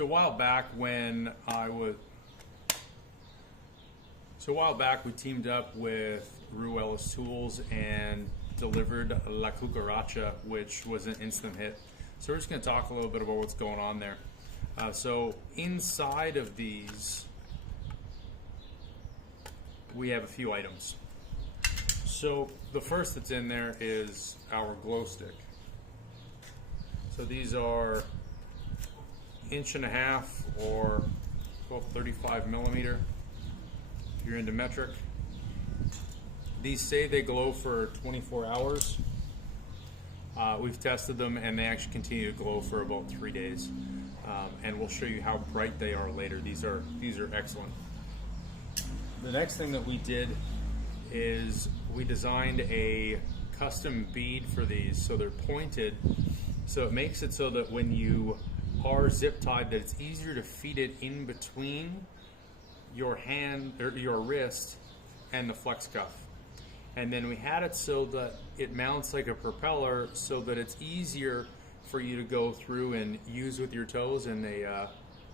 So a while back we teamed up with Ruelas tools and delivered La Cucaracha, which was an instant hit. So we're just going to talk a little bit about what's going on there. So inside of these, we have a few items. So the first that's in there is our glow stick. So these are 1.5" or 35 millimeter if you're into metric. These say they glow for 24 hours. We've tested them and they actually continue to glow for about 3 days. And we'll show you how bright they are later. These are excellent. The next thing that we did is we designed a custom bead for these, so they're pointed, so it makes it so that when you are zip tied, that it's easier to feed it in between your hand or your wrist and the flex cuff. And then we had it so that it mounts like a propeller, so that it's easier for you to go through and use with your toes in a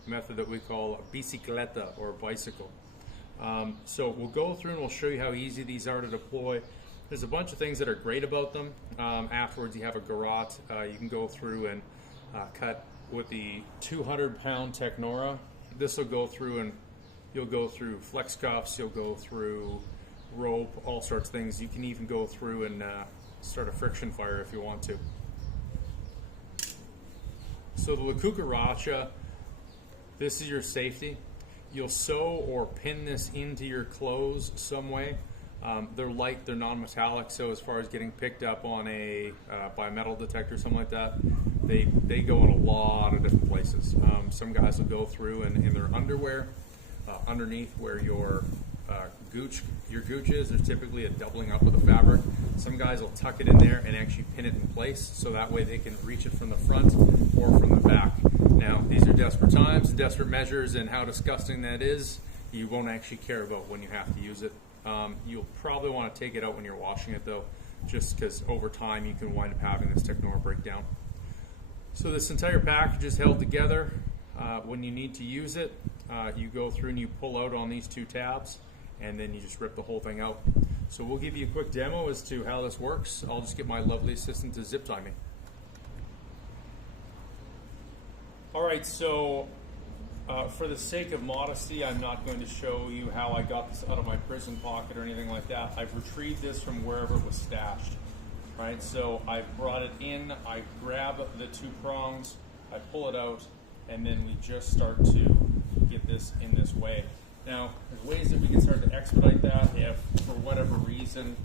method that we call bicicleta, or bicycle. So we'll go through and we'll show you how easy these are to deploy. There's a bunch of things that are great about them. Afterwards, you have a garrote. You can go through and cut with the 200-pound technora. This will go through, and you'll go through flex cuffs, you'll go through rope, all sorts of things. You can even go through and start a friction fire if you want to. So the Cucaracha, this is your safety. You'll sew or pin this into your clothes some way. They're light, they're non-metallic, so as far as getting picked up on by a metal detector or something like that, they go in a lot of different places. Some guys will go through and in their underwear, underneath where your gooch is, there's typically a doubling up of the fabric. Some guys will tuck it in there and actually pin it in place, so that way they can reach it from the front or from the back. Now, these are desperate times, desperate measures, and how disgusting that is, you won't actually care about when you have to use it. You'll probably want to take it out when you're washing it though, just because over time you can wind up having this technora breakdown. So this entire package is held together. When you need to use it, you go through and you pull out on these 2 tabs, and then you just rip the whole thing out. So we'll give you a quick demo as to how this works. I'll just get my lovely assistant to zip tie me. Alright, so for the sake of modesty, I'm not going to show you how I got this out of my prison pocket or anything like that. I've retrieved this from wherever it was stashed. Right, so I brought it in, I grab the 2 prongs, I pull it out, and then we just start to get this in this way. Now, there's ways that we can start to expedite that if, for whatever reason,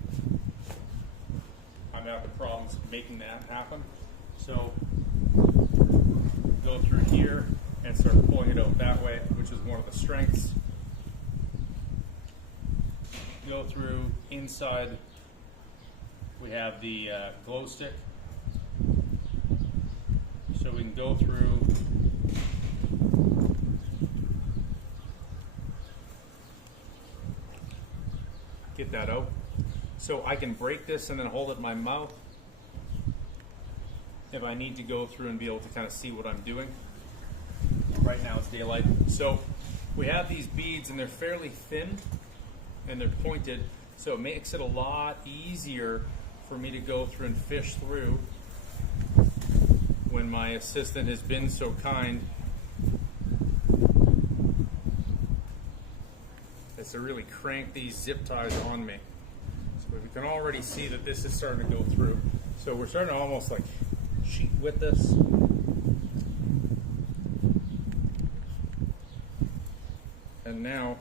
I'm having problems making that happen. So, go through here and start pulling it out that way, which is one of the strengths. Go through inside, we have the glow stick. So we can go through get that out. So I can break this and then hold it in my mouth if I need to go through and be able to kind of see what I'm doing. Right now it's daylight. So we have these beads and they're fairly thin and they're pointed, so it makes it a lot easier for me to go through and fish through when my assistant has been so kind as to really crank these zip ties on me. So we can already see that this is starting to go through. So we're starting to almost like cheat with this. And now,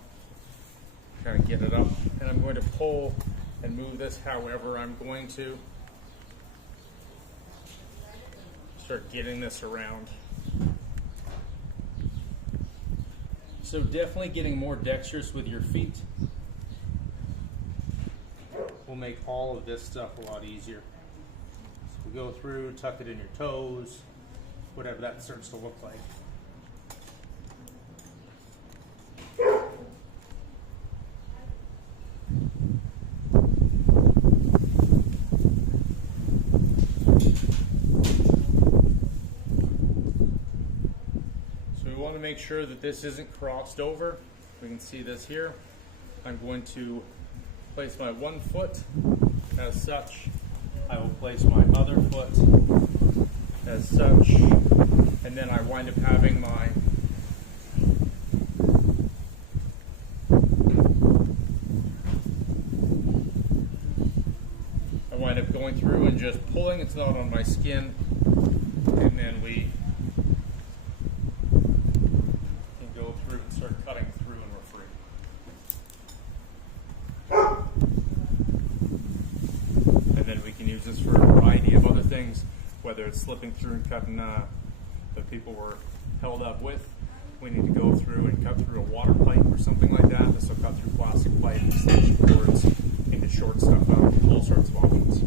kind of get it up, and I'm going to pull and move this however I'm going to start getting this around. So definitely getting more dexterous with your feet will make all of this stuff a lot easier. So go through, tuck it in your toes, whatever that starts to look like. to make sure that this isn't crossed over. We can see this here. I'm going to place my one foot as such. I will place my other foot as such, and then I wind up having my going through and just pulling. It's not on my skin, and then we can go through and start cutting through, and we're free. And then we can use this for a variety of other things, whether it's slipping through and cutting that people were held up with. We need to go through and cut through a water pipe or something like that. This will cut through plastic pipe, extension cords, into short stuff out, all sorts of options.